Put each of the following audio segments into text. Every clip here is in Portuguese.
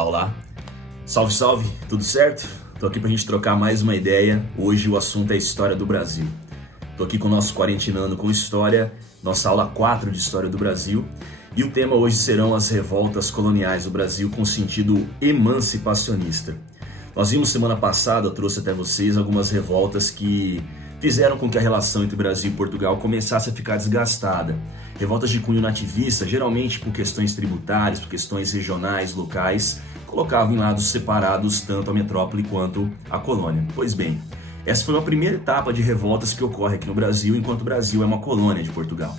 Olá, olá. Salve, salve, tudo certo? Tô aqui pra gente trocar mais uma ideia. Hoje o assunto é a história do Brasil. Tô aqui com o nosso Quarentinando com História, nossa aula 4 de História do Brasil. E o tema hoje serão as revoltas coloniais do Brasil com sentido emancipacionista. Nós vimos semana passada, eu trouxe até vocês algumas revoltas que fizeram com que a relação entre Brasil e Portugal começasse a ficar desgastada. Revoltas de cunho nativista, geralmente por questões tributárias, por questões regionais, locais, colocavam em lados separados tanto a metrópole quanto a colônia. Pois bem, essa foi uma primeira etapa de revoltas que ocorre aqui no Brasil, enquanto o Brasil é uma colônia de Portugal.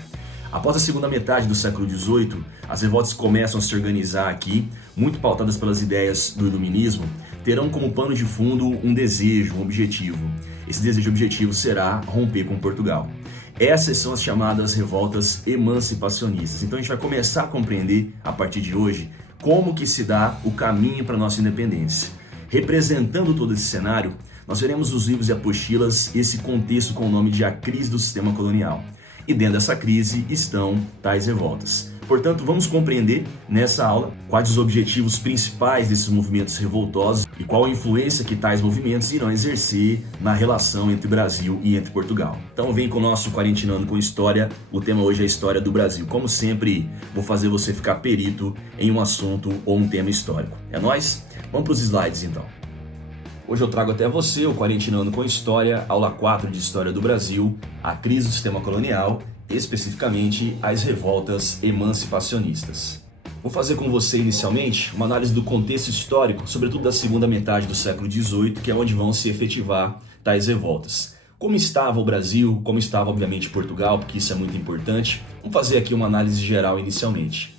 Após a segunda metade do século XVIII, as revoltas começam a se organizar aqui, muito pautadas pelas ideias do iluminismo, terão como pano de fundo um desejo, um objetivo. Esse desejo objetivo será romper com Portugal. Essas são as chamadas revoltas emancipacionistas. Então a gente vai começar a compreender, a partir de hoje, como que se dá o caminho para a nossa independência. Representando todo esse cenário, nós veremos nos livros e apostilas esse contexto com o nome de A Crise do Sistema Colonial. E dentro dessa crise estão tais revoltas. Portanto, vamos compreender nessa aula quais os objetivos principais desses movimentos revoltosos e qual a influência que tais movimentos irão exercer na relação entre Brasil e entre Portugal. Então vem com o nosso Quarentinando com História, o tema hoje é a história do Brasil. Como sempre, vou fazer você ficar perito em um assunto ou um tema histórico. É nóis? Vamos para os slides então. Hoje eu trago até você o Quarentinando com História, aula 4 de História do Brasil, a crise do sistema colonial, especificamente as revoltas emancipacionistas. Vou fazer com você inicialmente uma análise do contexto histórico, sobretudo da segunda metade do século XVIII, que é onde vão se efetivar tais revoltas. Como estava o Brasil, como estava obviamente Portugal, porque isso é muito importante. Vamos fazer aqui uma análise geral inicialmente.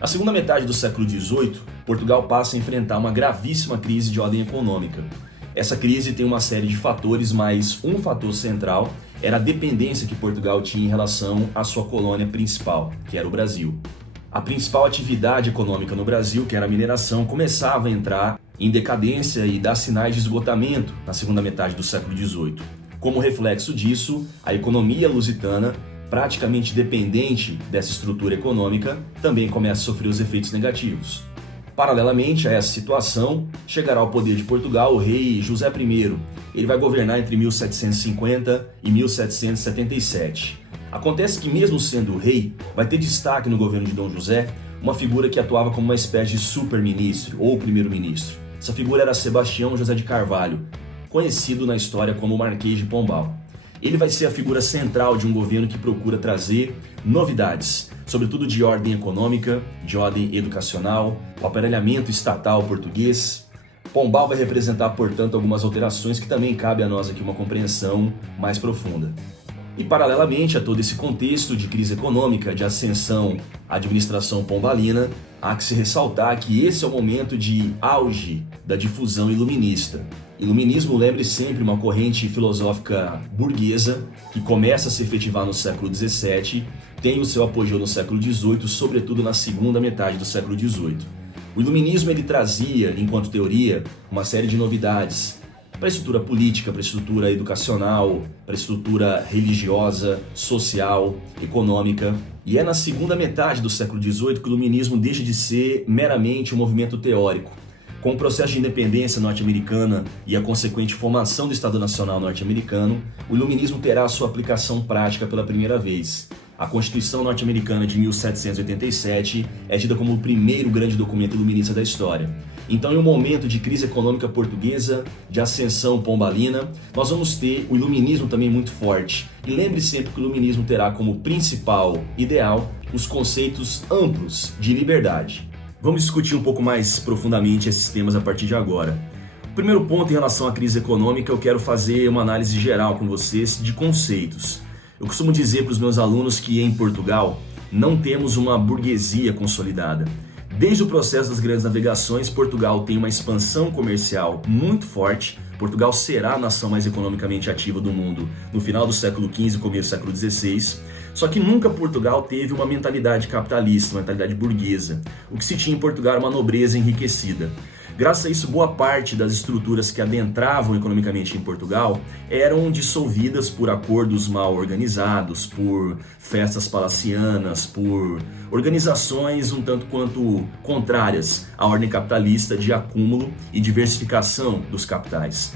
Na segunda metade do século XVIII, Portugal passa a enfrentar uma gravíssima crise de ordem econômica. Essa crise tem uma série de fatores, mas um fator central era a dependência que Portugal tinha em relação à sua colônia principal, que era o Brasil. A principal atividade econômica no Brasil, que era a mineração, começava a entrar em decadência e dar sinais de esgotamento na segunda metade do século XVIII. Como reflexo disso, a economia lusitana, praticamente dependente dessa estrutura econômica, também começa a sofrer os efeitos negativos. Paralelamente a essa situação, chegará ao poder de Portugal o rei José I. Ele vai governar entre 1750 e 1777. Acontece que mesmo sendo rei, vai ter destaque no governo de Dom José uma figura que atuava como uma espécie de super-ministro ou primeiro-ministro. Essa figura era Sebastião José de Carvalho, conhecido na história como Marquês de Pombal. Ele vai ser a figura central de um governo que procura trazer novidades, sobretudo de ordem econômica, de ordem educacional, o aparelhamento estatal português. Pombal vai representar, portanto, algumas alterações que também cabe a nós aqui uma compreensão mais profunda. E paralelamente a todo esse contexto de crise econômica, de ascensão à administração pombalina, há que se ressaltar que esse é o momento de auge da difusão iluminista. Iluminismo, lembre sempre, uma corrente filosófica burguesa que começa a se efetivar no século XVII, tem o seu apogeu no século XVIII, sobretudo na segunda metade do século XVIII. O iluminismo ele trazia, enquanto teoria, uma série de novidades para a estrutura política, para a estrutura educacional, para a estrutura religiosa, social, econômica. E é na segunda metade do século XVIII que o iluminismo deixa de ser meramente um movimento teórico. Com o processo de independência norte-americana e a consequente formação do Estado Nacional norte-americano, o iluminismo terá a sua aplicação prática pela primeira vez. A Constituição norte-americana de 1787 é tida como o primeiro grande documento iluminista da história. Então, em um momento de crise econômica portuguesa, de ascensão pombalina, nós vamos ter o iluminismo também muito forte. E lembre sempre que o iluminismo terá como principal ideal os conceitos amplos de liberdade. Vamos discutir um pouco mais profundamente esses temas a partir de agora. O primeiro ponto em relação à crise econômica, eu quero fazer uma análise geral com vocês de conceitos. Eu costumo dizer para os meus alunos que em Portugal não temos uma burguesia consolidada. Desde o processo das grandes navegações, Portugal tem uma expansão comercial muito forte. Portugal será a nação mais economicamente ativa do mundo no final do século XV e começo do século XVI. Só que nunca Portugal teve uma mentalidade capitalista, uma mentalidade burguesa. O que se tinha em Portugal era uma nobreza enriquecida. Graças a isso, boa parte das estruturas que adentravam economicamente em Portugal eram dissolvidas por acordos mal organizados, por festas palacianas, por organizações um tanto quanto contrárias à ordem capitalista de acúmulo e diversificação dos capitais.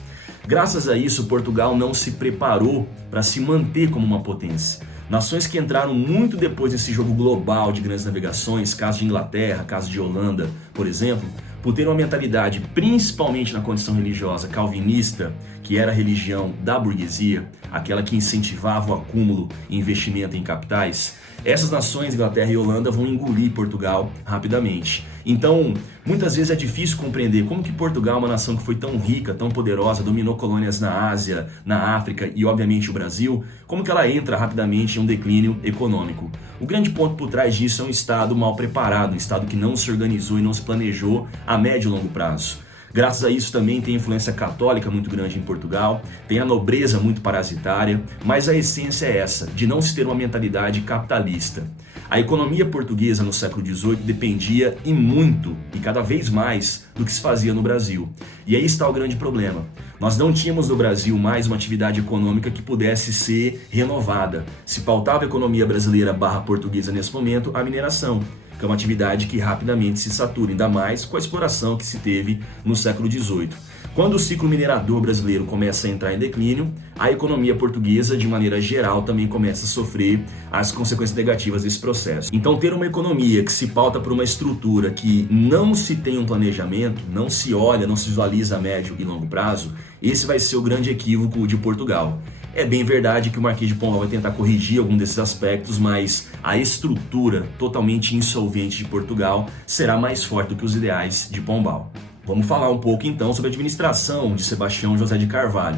Graças a isso, Portugal não se preparou para se manter como uma potência. Nações que entraram muito depois desse jogo global de grandes navegações, caso de Inglaterra, caso de Holanda, por exemplo, por ter uma mentalidade, principalmente na condição religiosa calvinista, que era a religião da burguesia, aquela que incentivava o acúmulo e investimento em capitais, essas nações, Inglaterra e Holanda, vão engolir Portugal rapidamente. Então, muitas vezes é difícil compreender como que Portugal, uma nação que foi tão rica, tão poderosa, dominou colônias na Ásia, na África e obviamente o Brasil, como que ela entra rapidamente em um declínio econômico. O grande ponto por trás disso é um Estado mal preparado, um Estado que não se organizou e não se planejou a médio e longo prazo. Graças a isso também tem influência católica muito grande em Portugal, tem a nobreza muito parasitária, mas a essência é essa, de não se ter uma mentalidade capitalista. A economia portuguesa no século XVIII dependia e muito, e cada vez mais, do que se fazia no Brasil. E aí está o grande problema. Nós não tínhamos no Brasil mais uma atividade econômica que pudesse ser renovada. Se pautava a economia brasileira barra portuguesa nesse momento, a mineração, que é uma atividade que rapidamente se satura, ainda mais com a exploração que se teve no século XVIII. Quando o ciclo minerador brasileiro começa a entrar em declínio, a economia portuguesa, de maneira geral, também começa a sofrer as consequências negativas desse processo. Então, ter uma economia que se pauta por uma estrutura que não se tem um planejamento, não se olha, não se visualiza a médio e longo prazo, esse vai ser o grande equívoco de Portugal. É bem verdade que o Marquês de Pombal vai tentar corrigir algum desses aspectos, mas a estrutura totalmente insolvente de Portugal será mais forte do que os ideais de Pombal. Vamos falar um pouco então sobre a administração de Sebastião José de Carvalho.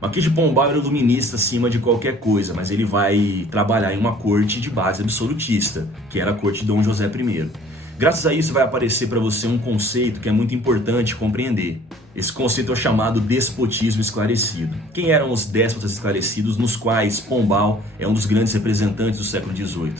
Marquês de Pombal era iluminista acima de qualquer coisa, mas ele vai trabalhar em uma corte de base absolutista, que era a corte de Dom José I. Graças a isso vai aparecer para você um conceito que é muito importante compreender. Esse conceito é o chamado despotismo esclarecido. Quem eram os déspotas esclarecidos nos quais Pombal é um dos grandes representantes do século XVIII?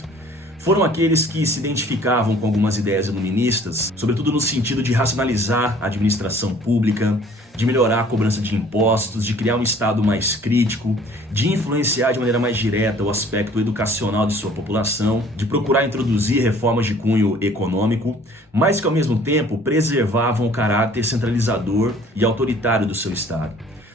Foram aqueles que se identificavam com algumas ideias iluministas, sobretudo no sentido de racionalizar a administração pública, de melhorar a cobrança de impostos, de criar um Estado mais crítico, de influenciar de maneira mais direta o aspecto educacional de sua população, de procurar introduzir reformas de cunho econômico, mas que ao mesmo tempo preservavam o caráter centralizador e autoritário do seu Estado.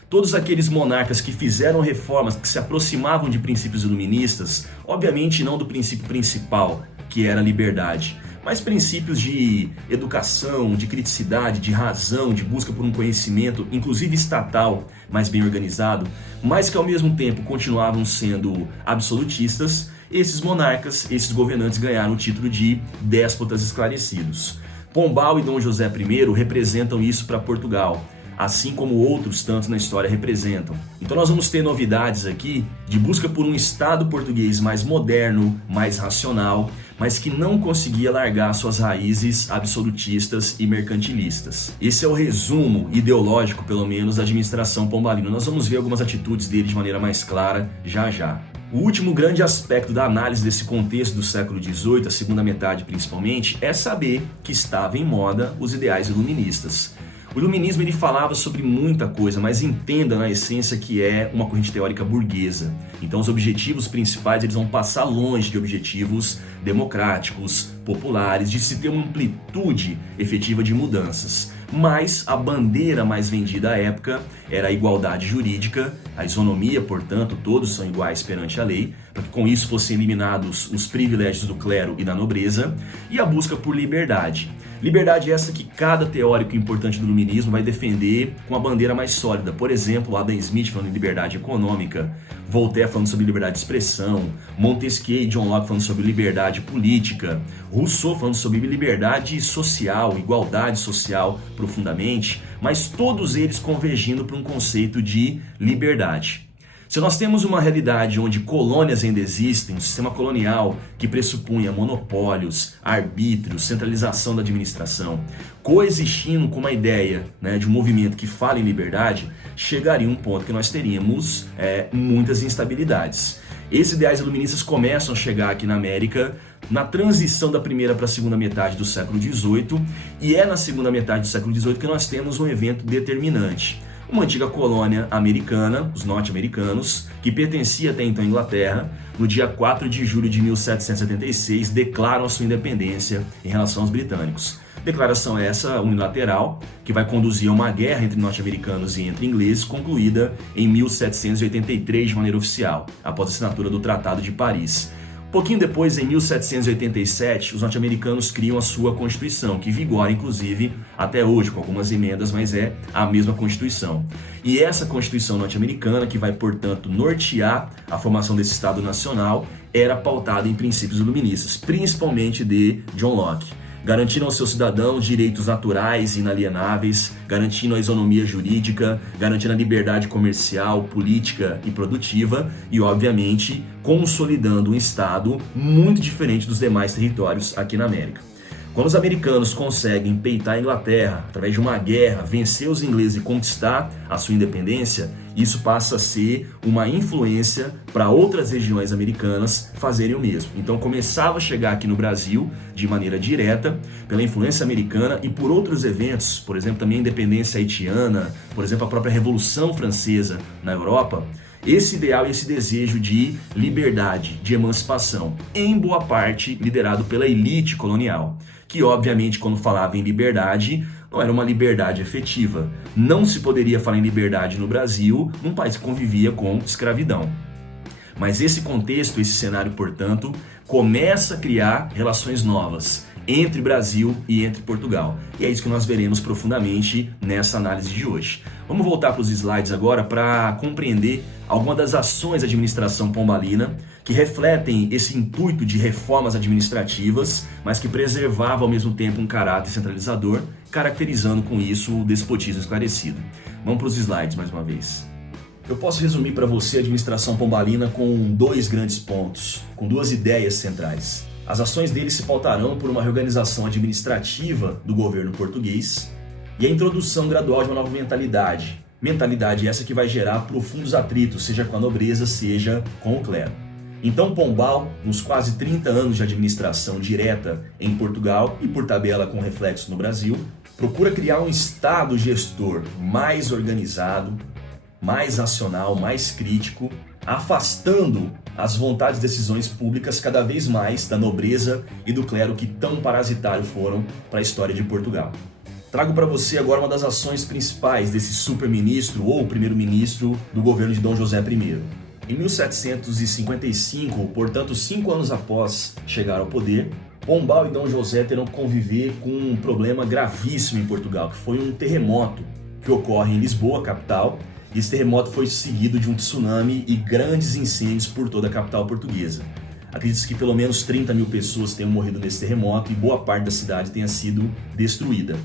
Todos aqueles monarcas que fizeram reformas que se aproximavam de princípios iluministas, obviamente não do princípio principal, que era a liberdade, mas princípios de educação, de criticidade, de razão, de busca por um conhecimento, inclusive estatal, mais bem organizado, mas que ao mesmo tempo continuavam sendo absolutistas, esses monarcas, esses governantes ganharam o título de déspotas esclarecidos. Pombal e Dom José I representam isso para Portugal, assim como outros tantos na história representam. Então nós vamos ter novidades aqui de busca por um Estado português mais moderno, mais racional, mas que não conseguia largar suas raízes absolutistas e mercantilistas. Esse é o resumo ideológico, pelo menos, da administração pombalina. Nós vamos ver algumas atitudes dele de maneira mais clara já já. O último grande aspecto da análise desse contexto do século XVIII, a segunda metade principalmente, é saber que estava em moda os ideais iluministas. O iluminismo ele falava sobre muita coisa, mas entenda na essência que é uma corrente teórica burguesa. Então os objetivos principais eles vão passar longe de objetivos democráticos, populares, de se ter uma amplitude efetiva de mudanças. Mas a bandeira mais vendida à época era a igualdade jurídica, a isonomia, portanto, todos são iguais perante a lei, para que com isso fossem eliminados os privilégios do clero e da nobreza, e a busca por liberdade. Liberdade essa que cada teórico importante do iluminismo vai defender com a bandeira mais sólida. Por exemplo, Adam Smith falando em liberdade econômica, Voltaire falando sobre liberdade de expressão, Montesquieu e John Locke falando sobre liberdade política, Rousseau falando sobre liberdade social, igualdade social profundamente, mas todos eles convergindo para um conceito de liberdade. Se nós temos uma realidade onde colônias ainda existem, um sistema colonial que pressupunha monopólios, arbítrios, centralização da administração, coexistindo com uma ideia de um movimento que fala em liberdade, chegaria um ponto que nós teríamos muitas instabilidades. Esses ideais iluministas começam a chegar aqui na América na transição da primeira para a segunda metade do século XVIII, e é na segunda metade do século XVIII que nós temos um evento determinante. Uma antiga colônia americana, os norte-americanos, que pertencia até então à Inglaterra, no dia 4 de julho de 1776, declaram a sua independência em relação aos britânicos. Declaração essa unilateral, que vai conduzir a uma guerra entre norte-americanos e entre ingleses, concluída em 1783 de maneira oficial, após a assinatura do Tratado de Paris. Pouquinho depois, em 1787, os norte-americanos criam a sua Constituição, que vigora, inclusive, até hoje, com algumas emendas, mas é a mesma Constituição. E essa Constituição norte-americana, que vai, portanto, nortear a formação desse Estado Nacional, era pautada em princípios iluministas, principalmente de John Locke. Garantindo aos seus cidadãos direitos naturais e inalienáveis, garantindo a isonomia jurídica, garantindo a liberdade comercial, política e produtiva e, obviamente, consolidando um Estado muito diferente dos demais territórios aqui na América. Quando os americanos conseguem peitar a Inglaterra através de uma guerra, vencer os ingleses e conquistar a sua independência, isso passa a ser uma influência para outras regiões americanas fazerem o mesmo. Então começava a chegar aqui no Brasil de maneira direta, pela influência americana e por outros eventos, por exemplo, também a independência haitiana, por exemplo, a própria Revolução Francesa na Europa, esse ideal e esse desejo de liberdade, de emancipação, em boa parte liderado pela elite colonial, que obviamente quando falava em liberdade, não era uma liberdade efetiva. Não se poderia falar em liberdade no Brasil, num país que convivia com escravidão. Mas esse contexto, esse cenário, portanto, começa a criar relações novas entre Brasil e entre Portugal. E é isso que nós veremos profundamente nessa análise de hoje. Vamos voltar para os slides agora para compreender algumas das ações da administração pombalina que refletem esse intuito de reformas administrativas, mas que preservava ao mesmo tempo um caráter centralizador, caracterizando com isso o despotismo esclarecido. Vamos para os slides mais uma vez. Eu posso resumir para você a administração pombalina com dois grandes pontos, com duas ideias centrais. As ações dele se pautarão por uma reorganização administrativa do governo português e a introdução gradual de uma nova mentalidade. Mentalidade essa que vai gerar profundos atritos, seja com a nobreza, seja com o clero. Então Pombal, nos quase 30 anos de administração direta em Portugal e por tabela com reflexo no Brasil, procura criar um Estado gestor mais organizado, mais racional, mais crítico, afastando as vontades e decisões públicas cada vez mais da nobreza e do clero que tão parasitário foram para a história de Portugal. Trago para você agora uma das ações principais desse super-ministro ou primeiro-ministro do governo de Dom José I. Em 1755, portanto 5 anos após chegar ao poder, Pombal e Dom José terão que conviver com um problema gravíssimo em Portugal, que foi um terremoto que ocorre em Lisboa, capital. E esse terremoto foi seguido de um tsunami e grandes incêndios por toda a capital portuguesa. Acredita-se que pelo menos 30 mil pessoas tenham morrido nesse terremoto e boa parte da cidade tenha sido destruída.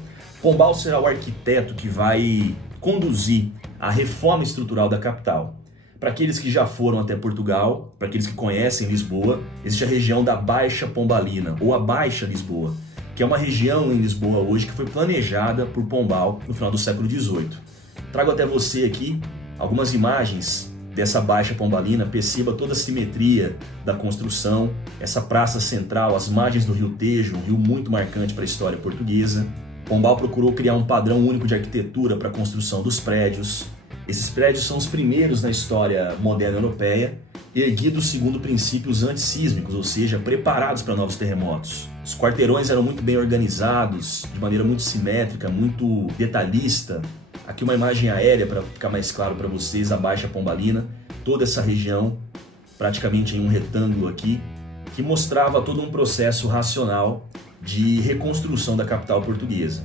Pombal será o arquiteto que vai conduzir a reforma estrutural da capital. Para aqueles que já foram até Portugal, para aqueles que conhecem Lisboa, existe a região da Baixa Pombalina, ou a Baixa Lisboa, que é uma região em Lisboa hoje que foi planejada por Pombal no final do século XVIII. Trago até você aqui algumas imagens dessa Baixa Pombalina, perceba toda a simetria da construção, essa praça central, as margens do rio Tejo, um rio muito marcante para a história portuguesa. Pombal procurou criar um padrão único de arquitetura para a construção dos prédios. Esses prédios são os primeiros na história moderna europeia, erguidos segundo princípios antissísmicos, ou seja, preparados para novos terremotos. Os quarteirões eram muito bem organizados, de maneira muito simétrica, muito detalhista. Aqui uma imagem aérea para ficar mais claro para vocês, a Baixa Pombalina, toda essa região, praticamente em um retângulo aqui, que mostrava todo um processo racional de reconstrução da capital portuguesa.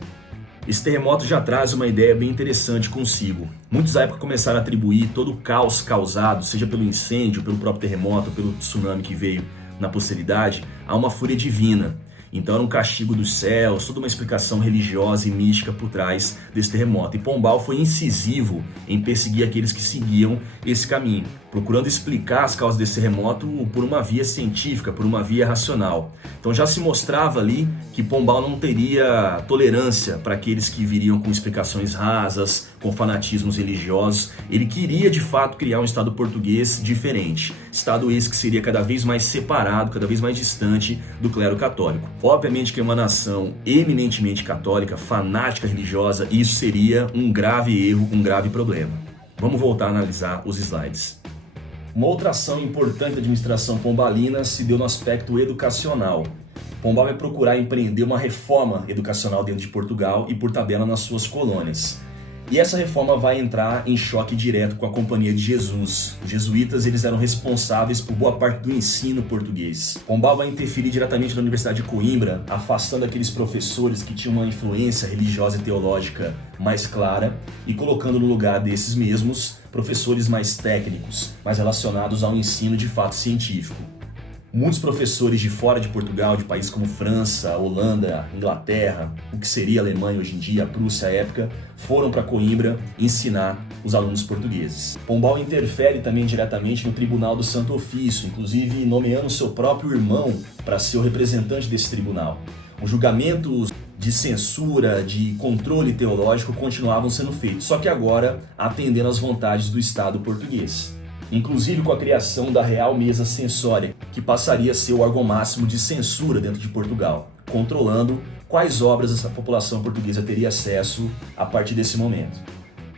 Esse terremoto já traz uma ideia bem interessante consigo. Muitos à época começaram a atribuir todo o caos causado, seja pelo incêndio, pelo próprio terremoto, pelo tsunami que veio na posteridade, a uma fúria divina. Então era um castigo dos céus, toda uma explicação religiosa e mística por trás desse terremoto. E Pombal foi incisivo em perseguir aqueles que seguiam esse caminho, procurando explicar as causas desse terremoto por uma via científica, por uma via racional. Então já se mostrava ali que Pombal não teria tolerância para aqueles que viriam com explicações rasas, com fanatismos religiosos. Ele queria de fato criar um Estado português diferente. Estado esse que seria cada vez mais separado, cada vez mais distante do clero católico. Obviamente que é uma nação eminentemente católica, fanática religiosa, e isso seria um grave erro, um grave problema. Vamos voltar a analisar os slides. Uma outra ação importante da administração pombalina se deu no aspecto educacional. Pombal vai procurar empreender uma reforma educacional dentro de Portugal e, por tabela, nas suas colônias. E essa reforma vai entrar em choque direto com a Companhia de Jesus. Os jesuítas eles eram responsáveis por boa parte do ensino português. Pombal vai interferir diretamente na Universidade de Coimbra, afastando aqueles professores que tinham uma influência religiosa e teológica mais clara e colocando no lugar desses mesmos professores mais técnicos, mais relacionados ao ensino de fato científico. Muitos professores de fora de Portugal, de países como França, Holanda, Inglaterra, o que seria a Alemanha hoje em dia, a Prússia à época, foram para Coimbra ensinar os alunos portugueses. Pombal interfere também diretamente no Tribunal do Santo Ofício, inclusive nomeando seu próprio irmão para ser o representante desse tribunal. Os julgamentos de censura, de controle teológico continuavam sendo feitos, só que agora atendendo às vontades do Estado português. Inclusive com a criação da Real Mesa Censória, que passaria a ser o órgão máximo de censura dentro de Portugal, controlando quais obras essa população portuguesa teria acesso a partir desse momento.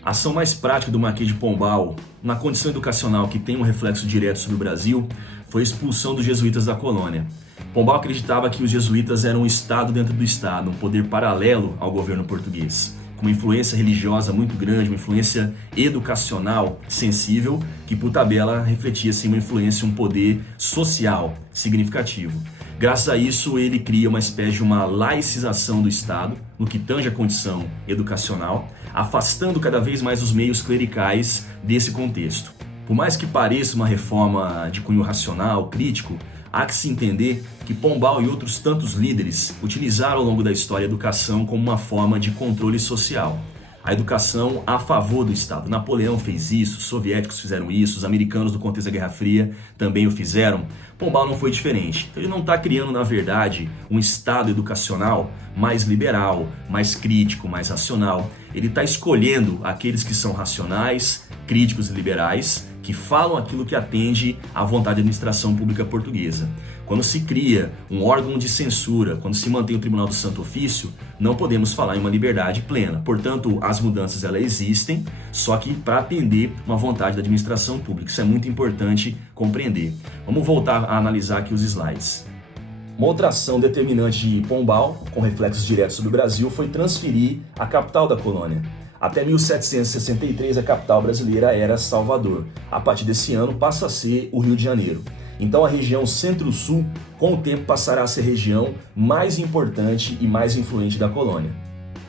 A ação mais prática do Marquês de Pombal, na condição educacional que tem um reflexo direto sobre o Brasil, foi a expulsão dos jesuítas da colônia. Pombal acreditava que os jesuítas eram um Estado dentro do Estado, um poder paralelo ao governo português, com uma influência religiosa muito grande, uma influência educacional sensível, que por tabela refletia assim, uma influência, um poder social significativo. Graças a isso, ele cria uma espécie de uma laicização do Estado, no que tange a condição educacional, afastando cada vez mais os meios clericais desse contexto. Por mais que pareça uma reforma de cunho racional, crítico, há que se entender que Pombal e outros tantos líderes utilizaram ao longo da história a educação como uma forma de controle social. A educação a favor do Estado. Napoleão fez isso, os soviéticos fizeram isso, os americanos do contexto da Guerra Fria também o fizeram. Pombal não foi diferente. Então ele não está criando, na verdade, um Estado educacional mais liberal, mais crítico, mais racional. Ele está escolhendo aqueles que são racionais, críticos e liberais, que falam aquilo que atende à vontade da administração pública portuguesa. Quando se cria um órgão de censura, quando se mantém o Tribunal do Santo Ofício, não podemos falar em uma liberdade plena. Portanto, as mudanças elas existem, só que para atender uma vontade da administração pública. Isso é muito importante compreender. Vamos voltar a analisar aqui os slides. Uma outra ação determinante de Pombal, com reflexos diretos sobre o Brasil, foi transferir a capital da colônia. Até 1763, a capital brasileira era Salvador. A partir desse ano, passa a ser o Rio de Janeiro. Então, a região Centro-Sul, com o tempo, passará a ser a região mais importante e mais influente da colônia.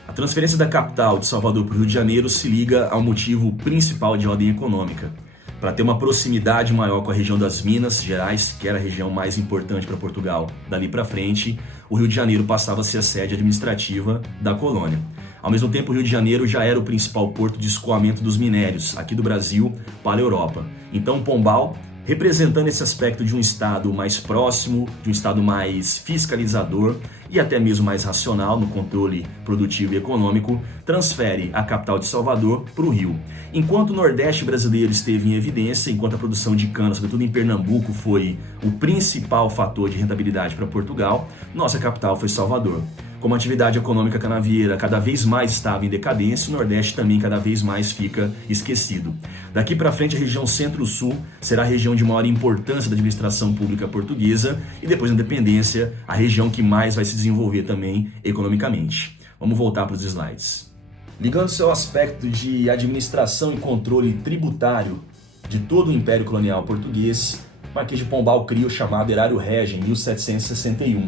A transferência da capital de Salvador para o Rio de Janeiro se liga ao motivo principal de ordem econômica. Para ter uma proximidade maior com a região das Minas Gerais, que era a região mais importante para Portugal, dali para frente, o Rio de Janeiro passava a ser a sede administrativa da colônia. Ao mesmo tempo, o Rio de Janeiro já era o principal porto de escoamento dos minérios aqui do Brasil para a Europa. Então, Pombal, representando esse aspecto de um Estado mais próximo, de um Estado mais fiscalizador e até mesmo mais racional no controle produtivo e econômico, transfere a capital de Salvador para o Rio. Enquanto o Nordeste brasileiro esteve em evidência, enquanto a produção de cana, sobretudo em Pernambuco, foi o principal fator de rentabilidade para Portugal, nossa capital foi Salvador. Como a atividade econômica canavieira cada vez mais estava em decadência, o Nordeste também cada vez mais fica esquecido. Daqui para frente, a região Centro-Sul será a região de maior importância da administração pública portuguesa e depois da independência, a região que mais vai se desenvolver também economicamente. Vamos voltar para os slides. Ligando-se ao aspecto de administração e controle tributário de todo o Império Colonial Português, Marquês de Pombal cria o chamado Erário Régio em 1761,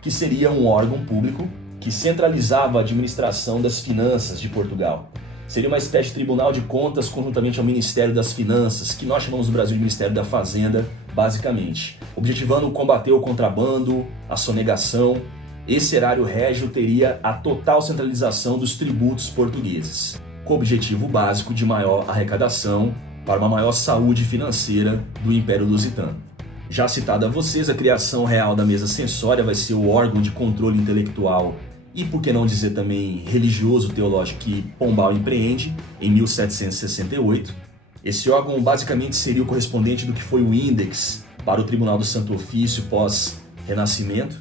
que seria um órgão público que centralizava a administração das finanças de Portugal. Seria uma espécie de tribunal de contas conjuntamente ao Ministério das Finanças, que nós chamamos no Brasil de Ministério da Fazenda, basicamente, objetivando combater o contrabando, a sonegação. Esse erário régio teria a total centralização dos tributos portugueses, com o objetivo básico de maior arrecadação para uma maior saúde financeira do Império Lusitano. Já citado a vocês, a criação real da mesa censória vai ser o órgão de controle intelectual e, por que não dizer também, religioso teológico que Pombal empreende em 1768. Esse órgão basicamente seria o correspondente do que foi o Index para o Tribunal do Santo Ofício pós-Renascimento,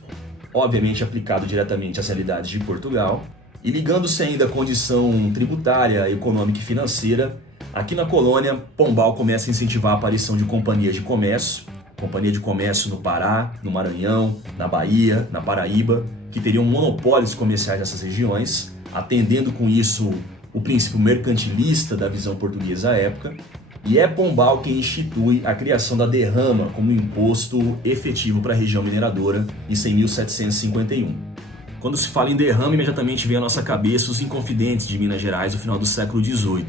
obviamente aplicado diretamente às realidades de Portugal. E ligando-se ainda à condição tributária, econômica e financeira, aqui na colônia, Pombal começa a incentivar a aparição de companhia de comércio no Pará, no Maranhão, na Bahia, na Paraíba, que teriam monopólios comerciais nessas regiões, atendendo com isso o princípio mercantilista da visão portuguesa à época. E é Pombal quem institui a criação da derrama como imposto efetivo para a região mineradora, isso em 1751. Quando se fala em derrama, imediatamente vem à nossa cabeça os Inconfidentes de Minas Gerais no final do século XVIII.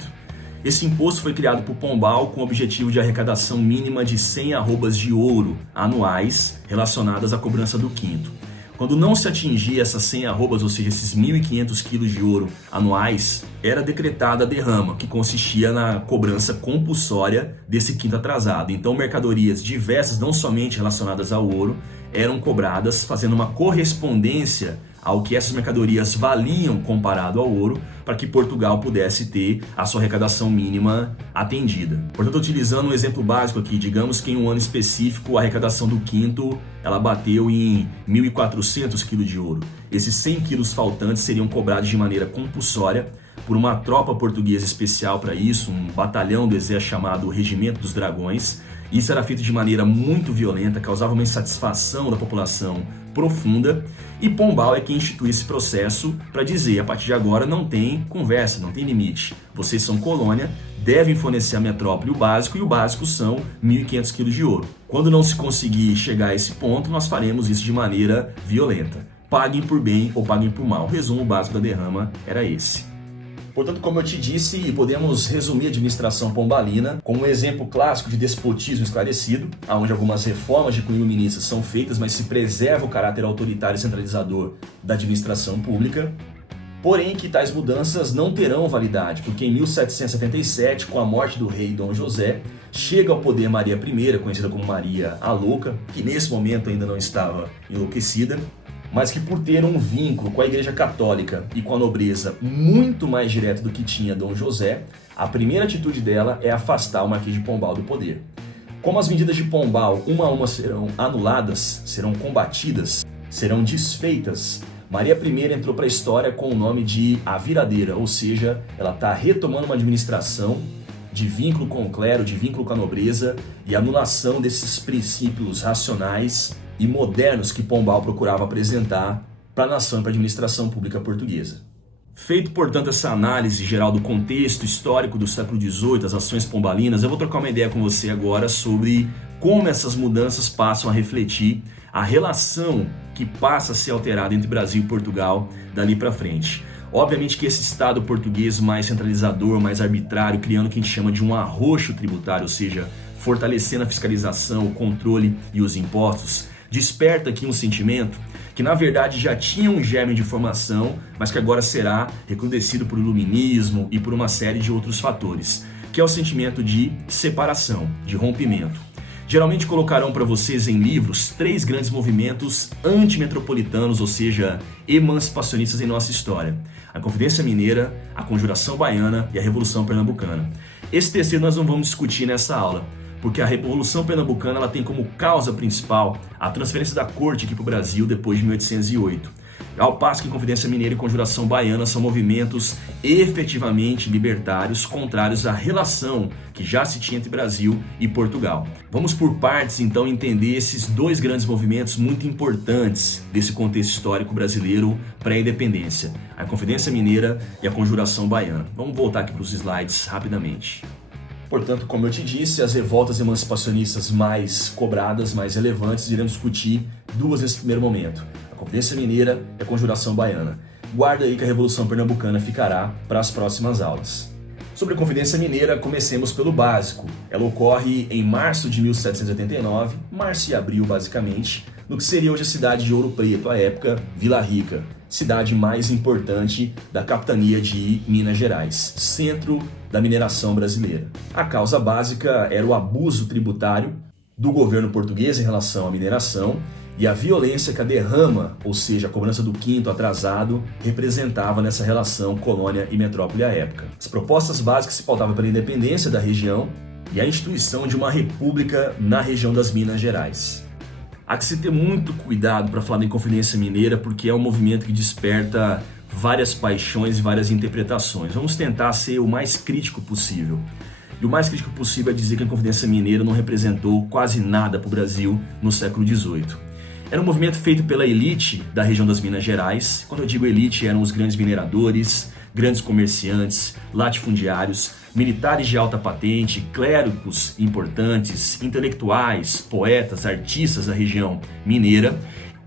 Esse imposto foi criado por Pombal com o objetivo de arrecadação mínima de 100 arrobas de ouro anuais relacionadas à cobrança do quinto. Quando não se atingia essas 100 arrobas, ou seja, esses 1.500 quilos de ouro anuais, era decretada a derrama, que consistia na cobrança compulsória desse quinto atrasado. Então, mercadorias diversas, não somente relacionadas ao ouro, eram cobradas, fazendo uma correspondência ao que essas mercadorias valiam comparado ao ouro, para que Portugal pudesse ter a sua arrecadação mínima atendida. Portanto, utilizando um exemplo básico aqui, digamos que em um ano específico a arrecadação do quinto ela bateu em 1.400 quilos de ouro. Esses 100 quilos faltantes seriam cobrados de maneira compulsória por uma tropa portuguesa especial para isso, um batalhão do exército chamado Regimento dos Dragões. Isso era feito de maneira muito violenta, causava uma insatisfação da população profunda, e Pombal é quem institui esse processo para dizer: a partir de agora não tem conversa, não tem limite. Vocês são colônia, devem fornecer à metrópole o básico, e o básico são 1.500 quilos de ouro. Quando não se conseguir chegar a esse ponto, nós faremos isso de maneira violenta. Paguem por bem ou paguem por mal. O resumo básico da derrama era esse. Portanto, como eu te disse, podemos resumir a administração pombalina como um exemplo clássico de despotismo esclarecido, onde algumas reformas de cunho iluminista são feitas, mas se preserva o caráter autoritário e centralizador da administração pública. Porém, que tais mudanças não terão validade, porque em 1777, com a morte do rei Dom José, chega ao poder Maria I, conhecida como Maria a Louca, que nesse momento ainda não estava enlouquecida, mas que por ter um vínculo com a Igreja Católica e com a nobreza muito mais direto do que tinha Dom José, a primeira atitude dela é afastar o Marquês de Pombal do poder. Como as medidas de Pombal, uma a uma, serão anuladas, serão combatidas, serão desfeitas, Maria I entrou para a história com o nome de A Viradeira, ou seja, ela está retomando uma administração de vínculo com o clero, de vínculo com a nobreza e anulação desses princípios racionais e modernos que Pombal procurava apresentar para a nação e para a administração pública portuguesa. Feito, portanto, essa análise geral do contexto histórico do século XVIII, as ações pombalinas, eu vou trocar uma ideia com você agora sobre como essas mudanças passam a refletir a relação que passa a ser alterada entre Brasil e Portugal dali para frente. Obviamente que esse Estado português mais centralizador, mais arbitrário, criando o que a gente chama de um arroxo tributário, ou seja, fortalecendo a fiscalização, o controle e os impostos, desperta aqui um sentimento que na verdade já tinha um germe de formação, mas que agora será recrudescido por iluminismo e por uma série de outros fatores, que é o sentimento de separação, de rompimento. Geralmente colocarão para vocês em livros 3 grandes movimentos antimetropolitanos, ou seja, emancipacionistas em nossa história: a Inconfidência Mineira, a Conjuração Baiana e a Revolução Pernambucana. Esse terceiro nós não vamos discutir nessa aula, porque a Revolução Pernambucana ela tem como causa principal a transferência da corte aqui para o Brasil depois de 1808. Ao passo que Inconfidência Mineira e Conjuração Baiana são movimentos efetivamente libertários, contrários à relação que já se tinha entre Brasil e Portugal. Vamos por partes, então, entender esses 2 grandes movimentos muito importantes desse contexto histórico brasileiro pré-independência: a Inconfidência Mineira e a Conjuração Baiana. Vamos voltar aqui para os slides rapidamente. Portanto, como eu te disse, as revoltas emancipacionistas mais cobradas, mais relevantes, iremos discutir 2 nesse primeiro momento: a Inconfidência Mineira e a Conjuração Baiana. Guarda aí que a Revolução Pernambucana ficará para as próximas aulas. Sobre a Inconfidência Mineira, comecemos pelo básico. Ela ocorre em março de 1789, março e abril basicamente, no que seria hoje a cidade de Ouro Preto, à época Vila Rica, cidade mais importante da capitania de Minas Gerais, centro da mineração brasileira. A causa básica era o abuso tributário do governo português em relação à mineração e a violência que a derrama, ou seja, a cobrança do quinto atrasado, representava nessa relação colônia e metrópole à época. As propostas básicas se pautavam pela independência da região e a instituição de uma república na região das Minas Gerais. Há que se ter muito cuidado para falar da Inconfidência Mineira, porque é um movimento que desperta várias paixões e várias interpretações. Vamos tentar ser o mais crítico possível. E o mais crítico possível é dizer que a Inconfidência Mineira não representou quase nada para o Brasil no século XVIII. Era um movimento feito pela elite da região das Minas Gerais. Quando eu digo elite, eram os grandes mineradores, grandes comerciantes, latifundiários, militares de alta patente, clérigos importantes, intelectuais, poetas, artistas da região mineira.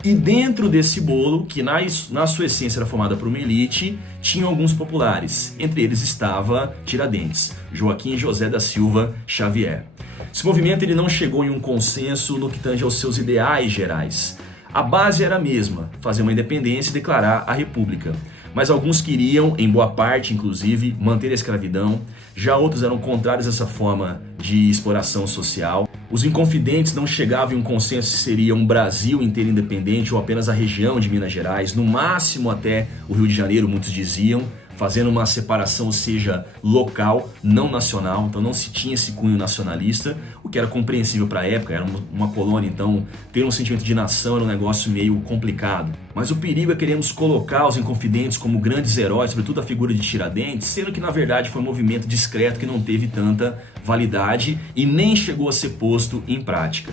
E dentro desse bolo, que na sua essência era formada por uma elite, tinham alguns populares. Entre eles estava Tiradentes, Joaquim José da Silva Xavier. Esse movimento ele não chegou em um consenso no que tange aos seus ideais gerais. A base era a mesma, fazer uma independência e declarar a república. Mas alguns queriam, em boa parte inclusive, manter a escravidão. Já outros eram contrários a essa forma de exploração social. Os inconfidentes não chegavam em um consenso se seria um Brasil inteiro independente ou apenas a região de Minas Gerais, no máximo até o Rio de Janeiro, muitos diziam, fazendo uma separação, ou seja, local, não nacional. Então não se tinha esse cunho nacionalista, o que era compreensível para a época, era uma colônia, então ter um sentimento de nação era um negócio meio complicado. Mas o perigo é queremos colocar os inconfidentes como grandes heróis, sobretudo a figura de Tiradentes, sendo que na verdade foi um movimento discreto que não teve tanta validade e nem chegou a ser posto em prática.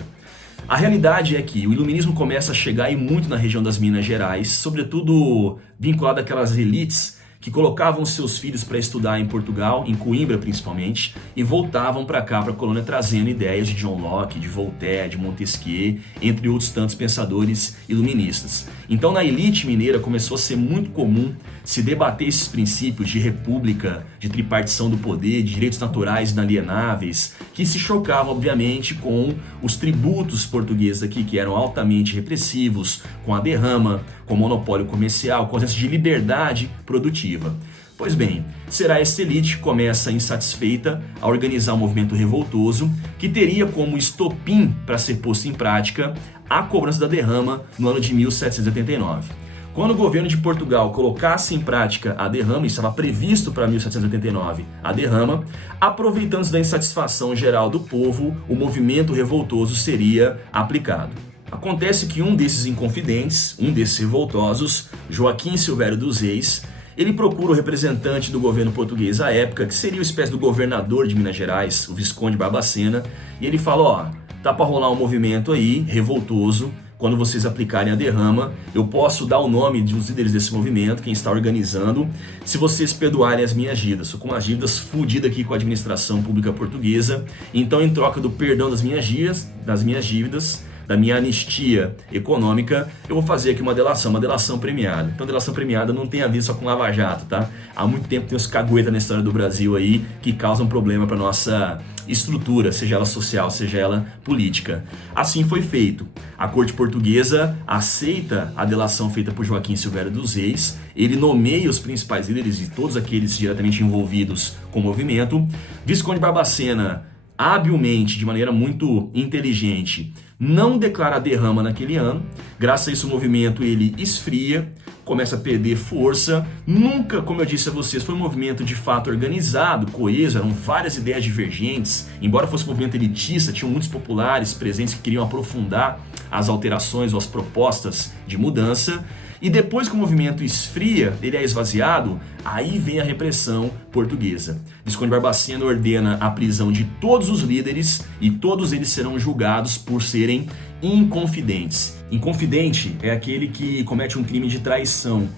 A realidade é que o iluminismo começa a chegar e muito na região das Minas Gerais, sobretudo vinculado àquelas elites que colocavam seus filhos para estudar em Portugal, em Coimbra principalmente, e voltavam para cá, para a colônia, trazendo ideias de John Locke, de Voltaire, de Montesquieu, entre outros tantos pensadores iluministas. Então na elite mineira começou a ser muito comum se debater esses princípios de república, de tripartição do poder, de direitos naturais inalienáveis, que se chocavam obviamente com os tributos portugueses aqui, que eram altamente repressivos, com a derrama, com o monopólio comercial, com a ausência de liberdade produtiva. Pois bem, será essa elite que começa insatisfeita a organizar um movimento revoltoso que teria como estopim para ser posto em prática a cobrança da derrama no ano de 1789. Quando o governo de Portugal colocasse em prática a derrama, isso estava previsto para 1789, a derrama, aproveitando-se da insatisfação geral do povo, o movimento revoltoso seria aplicado. Acontece que um desses inconfidentes, um desses revoltosos, Joaquim Silvério dos Reis, ele procura o representante do governo português à época, que seria uma espécie do governador de Minas Gerais, o Visconde Barbacena, e ele fala, ó, tá para rolar um movimento aí, revoltoso, quando vocês aplicarem a derrama, eu posso dar o nome dos líderes desse movimento, quem está organizando, se vocês perdoarem as minhas dívidas. Estou com umas dívidas fodidas aqui com a administração pública portuguesa, então em troca do perdão das minhas dívidas, da minha anistia econômica, eu vou fazer aqui uma delação premiada. Então delação premiada não tem a ver só com Lava Jato, tá? Há muito tempo tem os caguetas na história do Brasil aí que causam problema para nossa estrutura, seja ela social, seja ela política. Assim foi feito. A corte portuguesa aceita a delação feita por Joaquim Silvério dos Reis, ele nomeia os principais líderes e todos aqueles diretamente envolvidos com o movimento. Visconde Barbacena, habilmente, de maneira muito inteligente, não declara a derrama naquele ano. Graças a isso o movimento ele esfria, começa a perder força. Nunca, como eu disse a vocês, foi um movimento de fato organizado, coeso, eram várias ideias divergentes. Embora fosse um movimento elitista, tinham muitos populares presentes que queriam aprofundar as alterações ou as propostas de mudança. E depois que o movimento esfria, ele é esvaziado, aí vem a repressão portuguesa. Visconde Barbacena ordena a prisão de todos os líderes e todos eles serão julgados por serem inconfidentes. Inconfidente é aquele que comete um crime de traição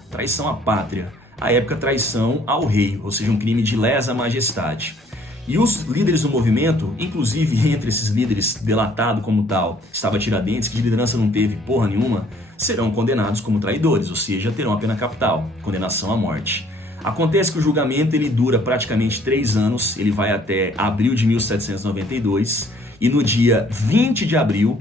à pátria. À época, traição ao rei, ou seja, um crime de lesa majestade. E os líderes do movimento, inclusive entre esses líderes delatado como tal, estava Tiradentes, que de liderança não teve porra nenhuma, serão condenados como traidores, ou seja, terão a pena capital, condenação à morte. Acontece que o julgamento ele dura praticamente 3 anos, ele vai até abril de 1792, E no dia 20 de abril,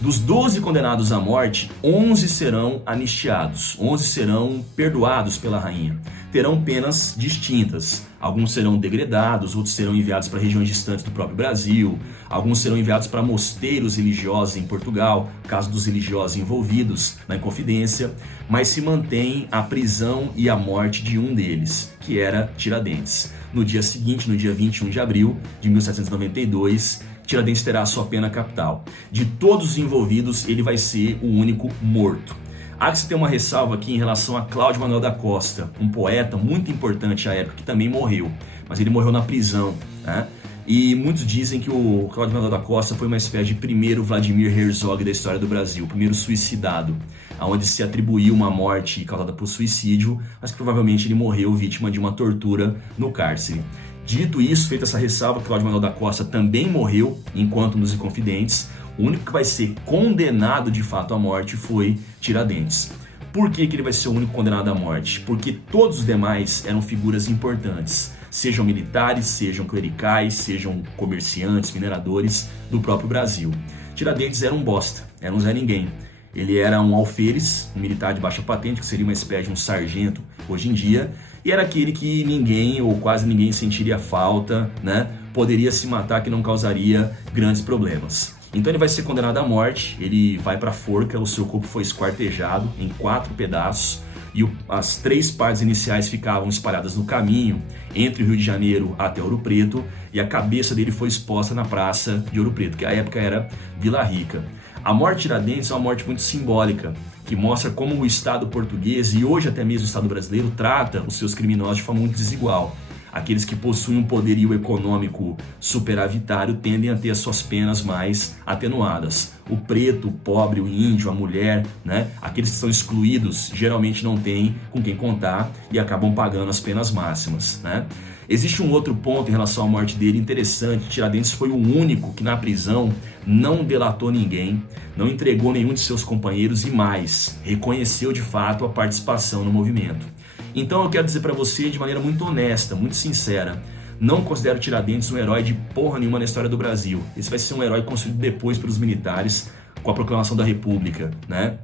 dos 12 condenados à morte, 11 serão anistiados, 11 serão perdoados pela rainha. Terão penas distintas. Alguns serão degredados, outros serão enviados para regiões distantes do próprio Brasil, alguns serão enviados para mosteiros religiosos em Portugal, caso dos religiosos envolvidos na Inconfidência, mas se mantém a prisão e a morte de um deles, que era Tiradentes. No dia seguinte, no dia 21 de abril de 1792, Tiradentes terá a sua pena capital. De todos os envolvidos, ele vai ser o único morto. Há que se ter uma ressalva aqui em relação a Cláudio Manuel da Costa, um poeta muito importante à época que também morreu, mas ele morreu na prisão, né? E muitos dizem que o Cláudio Manuel da Costa foi uma espécie de primeiro Vladimir Herzog da história do Brasil, o primeiro suicidado, onde se atribuiu uma morte causada por suicídio, mas que provavelmente ele morreu vítima de uma tortura no cárcere. Dito isso, feita essa ressalva, Cláudio Manuel da Costa também morreu enquanto nos Inconfidentes. O único que vai ser condenado de fato à morte foi Tiradentes. Por que ele vai ser o único condenado à morte? Porque todos os demais eram figuras importantes, sejam militares, sejam clericais, sejam comerciantes, mineradores do próprio Brasil. Tiradentes era um bosta, era um Zé Ninguém. Ele era um alferes, um militar de baixa patente, que seria uma espécie de um sargento hoje em dia, e era aquele que ninguém ou quase ninguém sentiria falta, né? Poderia se matar, que não causaria grandes problemas. Então ele vai ser condenado à morte, ele vai para a forca, o seu corpo foi esquartejado em 4 pedaços e as 3 partes iniciais ficavam espalhadas no caminho entre o Rio de Janeiro até Ouro Preto, e a cabeça dele foi exposta na praça de Ouro Preto, que à época era Vila Rica. A morte de Tiradentes é uma morte muito simbólica, que mostra como o Estado português e hoje até mesmo o Estado brasileiro trata os seus criminosos de forma muito desigual. Aqueles que possuem um poderio econômico superavitário tendem a ter as suas penas mais atenuadas. O preto, o pobre, o índio, a mulher, né? Aqueles que são excluídos geralmente não têm com quem contar e acabam pagando as penas máximas, né? Existe um outro ponto em relação à morte dele interessante. Tiradentes foi o único que na prisão não delatou ninguém, não entregou nenhum de seus companheiros e mais, reconheceu de fato a participação no movimento. Então eu quero dizer para você de maneira muito honesta, muito sincera, não considero Tiradentes um herói de porra nenhuma na história do Brasil. Esse vai ser um herói construído depois pelos militares com a proclamação da República, né?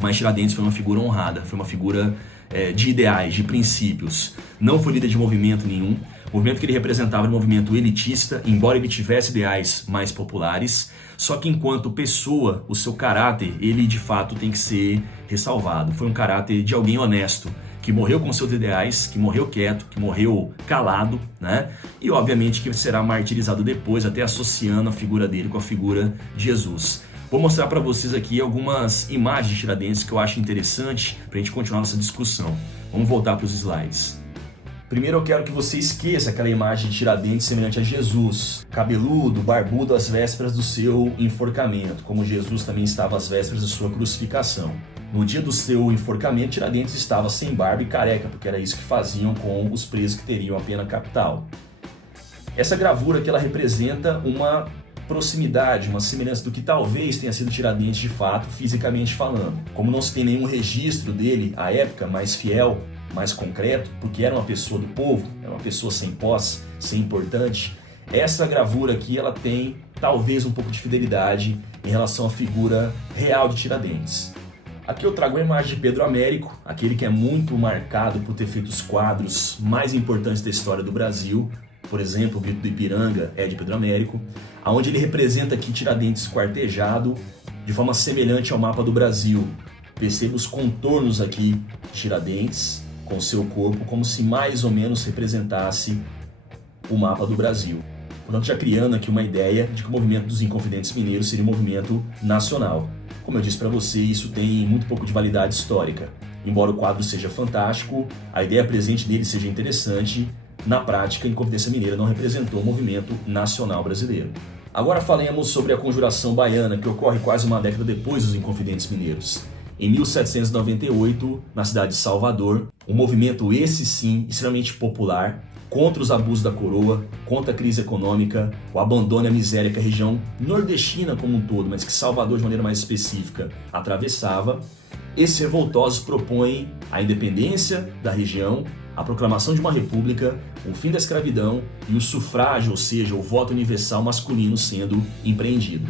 Mas Tiradentes foi uma figura honrada, foi uma figura de ideais, de princípios. Não foi líder de movimento nenhum. O movimento que ele representava era um movimento elitista, embora ele tivesse ideais mais populares. Só que enquanto pessoa, o seu caráter, ele de fato tem que ser ressalvado. Foi um caráter de alguém honesto, que morreu com seus ideais, que morreu quieto, que morreu calado, né? E obviamente que será martirizado depois, até associando a figura dele com a figura de Jesus. Vou mostrar para vocês aqui algumas imagens de Tiradentes que eu acho interessante para a gente continuar nossa discussão. Vamos voltar para os slides. Primeiro eu quero que você esqueça aquela imagem de Tiradentes semelhante a Jesus, cabeludo, barbudo às vésperas do seu enforcamento, como Jesus também estava às vésperas da sua crucificação. No dia do seu enforcamento, Tiradentes estava sem barba e careca, porque era isso que faziam com os presos que teriam a pena capital. Essa gravura aqui ela representa uma proximidade, uma semelhança do que talvez tenha sido Tiradentes de fato, fisicamente falando. Como não se tem nenhum registro dele à época mais fiel, mais concreto, porque era uma pessoa do povo, era uma pessoa sem posse, sem importante, essa gravura aqui ela tem talvez um pouco de fidelidade em relação à figura real de Tiradentes. Aqui eu trago a imagem de Pedro Américo, aquele que é muito marcado por ter feito os quadros mais importantes da história do Brasil. Por exemplo, o Grito do Ipiranga é de Pedro Américo, onde ele representa aqui Tiradentes quartejado de forma semelhante ao mapa do Brasil. Perceba os contornos aqui de Tiradentes com seu corpo, como se mais ou menos representasse o mapa do Brasil. Portanto, já criando aqui uma ideia de que o movimento dos Inconfidentes Mineiros seria um movimento nacional. Como eu disse para você, isso tem muito pouco de validade histórica. Embora o quadro seja fantástico, a ideia presente dele seja interessante, na prática, a Inconfidência Mineira não representou o movimento nacional brasileiro. Agora falemos sobre a Conjuração Baiana, que ocorre quase uma década depois dos Inconfidentes Mineiros. Em 1798, na cidade de Salvador, um movimento esse sim extremamente popular, contra os abusos da coroa, contra a crise econômica, o abandono e a miséria que a região nordestina como um todo, mas que Salvador de maneira mais específica atravessava. Esses revoltosos propõem a independência da região, a proclamação de uma república, o fim da escravidão e o sufrágio, ou seja, o voto universal masculino sendo empreendido.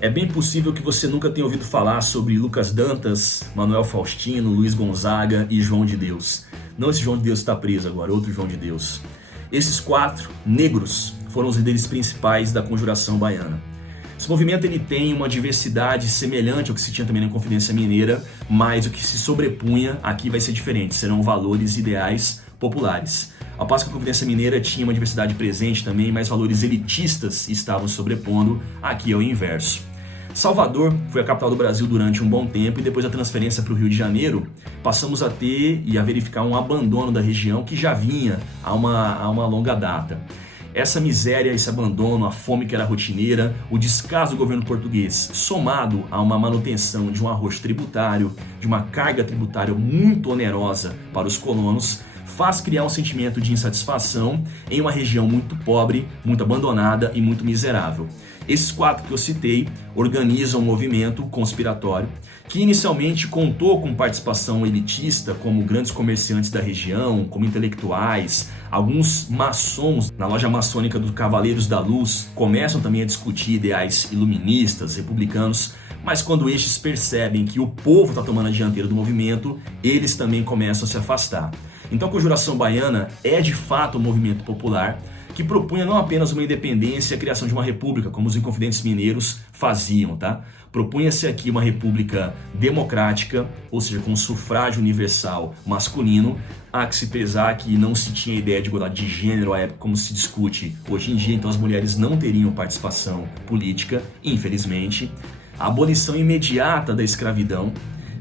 É bem possível que você nunca tenha ouvido falar sobre Lucas Dantas, Manuel Faustino, Luiz Gonzaga e João de Deus. Não esse João de Deus está preso agora, outro João de Deus. Esses 4 negros foram os líderes principais da Conjuração Baiana. Esse movimento ele tem uma diversidade semelhante ao que se tinha também na Inconfidência Mineira, mas o que se sobrepunha aqui vai ser diferente, serão valores ideais populares. Ao passo que a Inconfidência Mineira tinha uma diversidade presente também, mas valores elitistas estavam sobrepondo, aqui é o inverso. Salvador foi a capital do Brasil durante um bom tempo e depois da transferência para o Rio de Janeiro, passamos a ter e a verificar um abandono da região que já vinha a uma longa data. Essa miséria, esse abandono, a fome que era rotineira, o descaso do governo português, somado a uma manutenção de um arrojo tributário, de uma carga tributária muito onerosa para os colonos, faz criar um sentimento de insatisfação em uma região muito pobre, muito abandonada e muito miserável. Esses 4 que eu citei organizam um movimento conspiratório que inicialmente contou com participação elitista, como grandes comerciantes da região, como intelectuais, alguns maçons na loja maçônica dos Cavaleiros da Luz começam também a discutir ideais iluministas, republicanos, mas quando estes percebem que o povo está tomando a dianteira do movimento, eles também começam a se afastar. Então a Conjuração Baiana é de fato um movimento popular que propunha não apenas uma independência e a criação de uma república, como os inconfidentes mineiros faziam, tá? Propunha-se aqui uma república democrática, ou seja, com sufrágio universal masculino, há que se pesar que não se tinha ideia de igualdade de gênero à época como se discute hoje em dia, então as mulheres não teriam participação política, infelizmente. A abolição imediata da escravidão.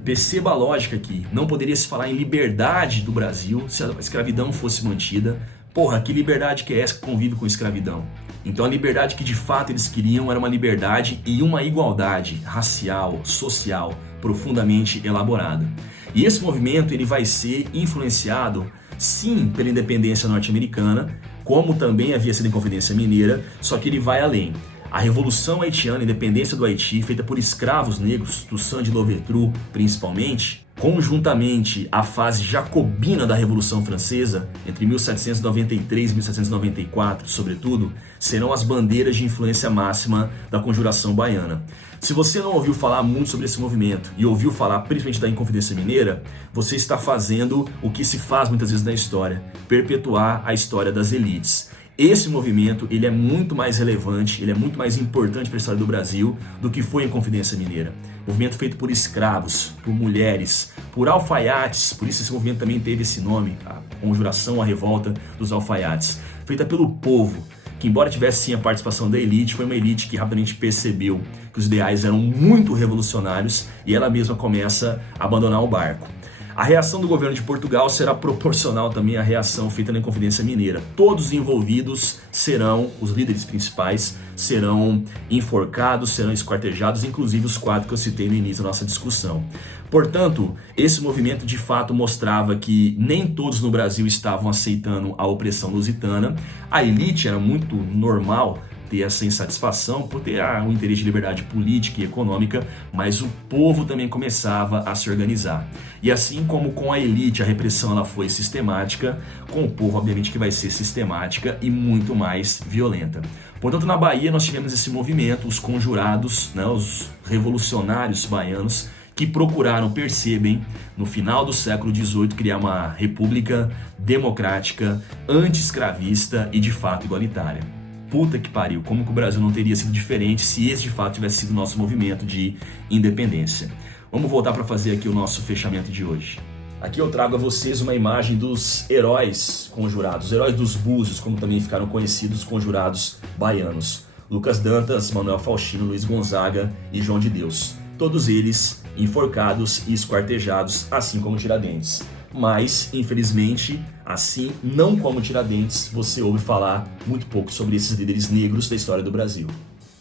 Perceba a lógica aqui, não poderia se falar em liberdade do Brasil se a escravidão fosse mantida. Porra, que liberdade que é essa que convive com escravidão? Então a liberdade que de fato eles queriam era uma liberdade e uma igualdade racial, social, profundamente elaborada. E esse movimento ele vai ser influenciado, sim, pela independência norte-americana, como também havia sido a Inconfidência Mineira, só que ele vai além. A Revolução Haitiana, a independência do Haiti, feita por escravos negros, Toussaint de Louverture principalmente, conjuntamente à fase jacobina da Revolução Francesa, entre 1793 e 1794, sobretudo, serão as bandeiras de influência máxima da Conjuração Baiana. Se você não ouviu falar muito sobre esse movimento e ouviu falar principalmente da Inconfidência Mineira, você está fazendo o que se faz muitas vezes na história, perpetuar a história das elites. Esse movimento ele é muito mais relevante, ele é muito mais importante para a história do Brasil do que foi a Inconfidência Mineira. Movimento feito por escravos, por mulheres, por alfaiates, por isso esse movimento também teve esse nome, a Conjuração, a Revolta dos Alfaiates. Feita pelo povo, que embora tivesse sim a participação da elite, foi uma elite que rapidamente percebeu que os ideais eram muito revolucionários e ela mesma começa a abandonar o barco. A reação do governo de Portugal será proporcional também à reação feita na Inconfidência Mineira. Todos os envolvidos serão, os líderes principais, serão enforcados, serão esquartejados, inclusive os 4 que eu citei no início da nossa discussão. Portanto, esse movimento de fato mostrava que nem todos no Brasil estavam aceitando a opressão lusitana. A elite era muito normal ter essa insatisfação por ter um interesse de liberdade política e econômica, mas o povo também começava a se organizar. E assim como com a elite a repressão ela foi sistemática, com o povo obviamente que vai ser sistemática e muito mais violenta. Portanto, na Bahia nós tivemos esse movimento, os conjurados, né, os revolucionários baianos, que procuraram, percebem, no final do século XVIII, criar uma república democrática, anti-escravista e de fato igualitária. Puta que pariu, como que o Brasil não teria sido diferente se esse de fato tivesse sido o nosso movimento de independência. Vamos voltar para fazer aqui o nosso fechamento de hoje. Aqui eu trago a vocês uma imagem dos heróis conjurados, os heróis dos Búzios, como também ficaram conhecidos os conjurados baianos. Lucas Dantas, Manuel Faustino, Luiz Gonzaga e João de Deus. Todos eles enforcados e esquartejados, assim como Tiradentes. Mas, infelizmente, assim, não como Tiradentes, você ouve falar muito pouco sobre esses líderes negros da história do Brasil.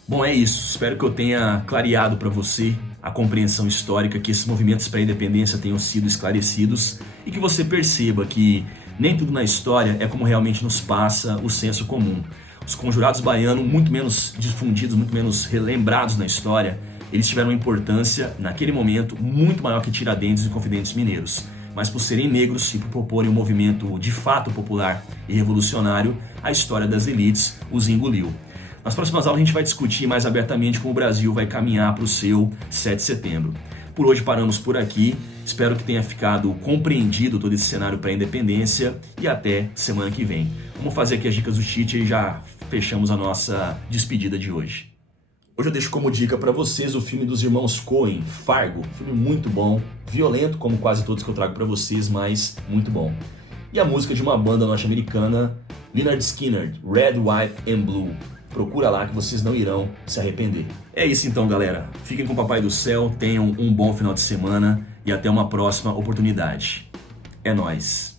Bom, é isso. Espero que eu tenha clareado para você a compreensão histórica, que esses movimentos para a independência tenham sido esclarecidos e que você perceba que nem tudo na história é como realmente nos passa o senso comum. Os conjurados baianos, muito menos difundidos, muito menos relembrados na história, eles tiveram uma importância, naquele momento, muito maior que Tiradentes e Inconfidentes Mineiros. mas por serem negros e por proporem um movimento de fato popular e revolucionário, a história das elites os engoliu. Nas próximas aulas a gente vai discutir mais abertamente como o Brasil vai caminhar para o seu 7 de setembro. Por hoje paramos por aqui, espero que tenha ficado compreendido todo esse cenário para a independência e até semana que vem. Vamos fazer aqui as dicas do cheat e já fechamos a nossa despedida de hoje. Hoje eu deixo como dica para vocês o filme dos irmãos Coen, Fargo, filme muito bom, violento como quase todos que eu trago para vocês, mas muito bom. E a música de uma banda norte-americana, Lynyrd Skynyrd, Red, White and Blue. Procura lá que vocês não irão se arrepender. É isso então, galera. Fiquem com o Papai do Céu, tenham um bom final de semana e até uma próxima oportunidade. É nóis!